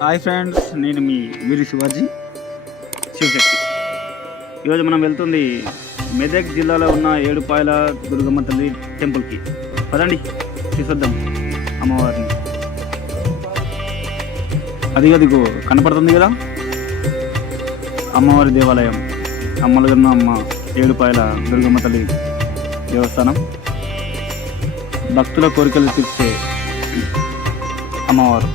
Hi friends, నేను మీ వీరి శివాజీ శివశక్తి. ఈరోజు మనం వెళ్తుంది మెదక్ జిల్లాలో ఉన్న ఏడుపాయల దుర్గమ్మ తల్లి టెంపుల్కి. పదండి తీసుకొద్దాం అమ్మవారిని. అదిగో కనపడుతుంది కదా అమ్మవారి దేవాలయం, అమ్మలుగన్న అమ్మ ఏడుపాయల దుర్గమ్మ తల్లి దేవస్థానం. భక్తుల కోరికలు తీర్చే అమ్మవారు.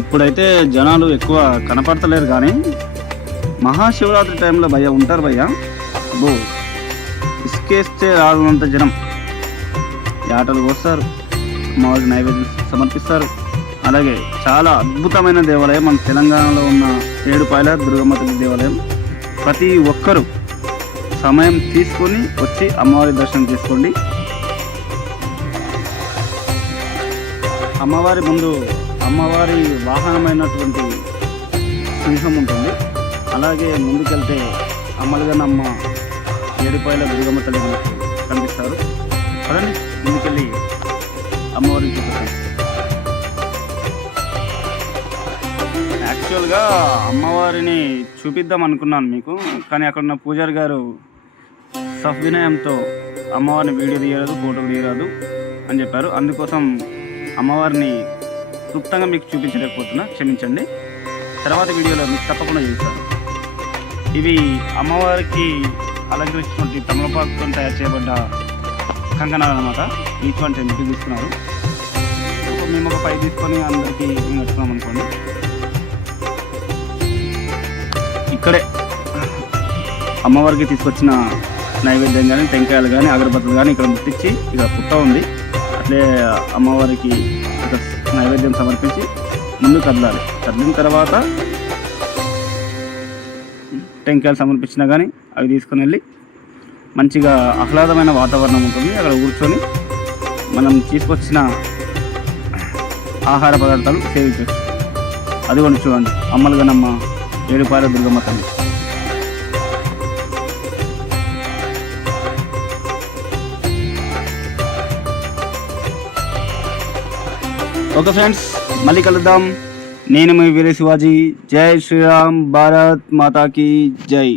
ఇప్పుడైతే జనాలు ఎక్కువ కనపడతలేరు, కానీ మహాశివరాత్రి టైంలో భయ్య ఉంటారు భయ్య. బో ఇసుకేస్తే రానంత జనం. ఆటలు పోస్తారు, అమ్మవారికి నైవేద్యం సమర్పిస్తారు. అలాగే చాలా అద్భుతమైన దేవాలయం మన తెలంగాణలో ఉన్న ఏడుపాయల దుర్గమ్మ తల్లి దేవాలయం. ప్రతి ఒక్కరూ సమయం తీసుకొని వచ్చి అమ్మవారి దర్శనం చేసుకోండి. అమ్మవారి ముందు అమ్మవారి వాహనమైనటువంటి సింహం ఉంటుంది. అలాగే ముందుకెళ్తే అమ్మలుగన్న ఏడుపాయల దుర్గమ్మ తల్లి మనకు కనిపిస్తారు. అదండి ముందుకెళ్ళి అమ్మవారిని చూపిస్తాం. యాక్చువల్గా అమ్మవారిని చూపిద్దాం అనుకున్నాను మీకు, కానీ అక్కడ ఉన్న పూజారి గారు సవినయంతో అమ్మవారిని వీడియో తీయరాదు, ఫోటోలు తీయరాదు అని చెప్పారు. అందుకోసం అమ్మవారిని క్లుప్తంగా మీకు చూపించలేకపోతున్నా, క్షమించండి. తర్వాత వీడియోలో మీకు తప్పకుండా చూపిస్తాను. ఇవి అమ్మవారికి అలంకరించినటువంటి తమలపాకుతో తయారు చేయబడ్డ కంకణాలు అన్నమాట. ఈచ్ వన్ 10 రూపీస్ తీసుకున్నారు. మేము ఒక 5 తీసుకొని అందరికీ నచ్చుకున్నాం అనుకోండి. ఇక్కడే అమ్మవారికి తీసుకొచ్చిన నైవేద్యం కానీ, టెంకాయలు కానీ, అగరబత్తులు కానీ ఇక్కడ ముట్టించి, ఇక్కడ పుట్ట ఉంది, అట్లే అమ్మవారికి ఒక నైవేద్యం సమర్పించి ముందు కదలాలి. కదిలిన తర్వాత టెంకాయలు సమర్పించినా కానీ అవి తీసుకొని వెళ్ళి మంచిగా ఆహ్లాదమైన వాతావరణం ఉంటుంది. అక్కడ కూర్చొని మనం తీసుకొచ్చిన ఆహార పదార్థాలు సేవించవచ్చు. అది కూడా చూడండి, అమ్మలుగన్న ఏడుపాయల దుర్గమ్మ తల్లి. ఓకే ఫ్రెండ్స్, మళ్ళీ కలుద్దాం. నేను మీ వీర శివాజీ. జై శ్రీరామ్, భారత్ మాతాకి జై.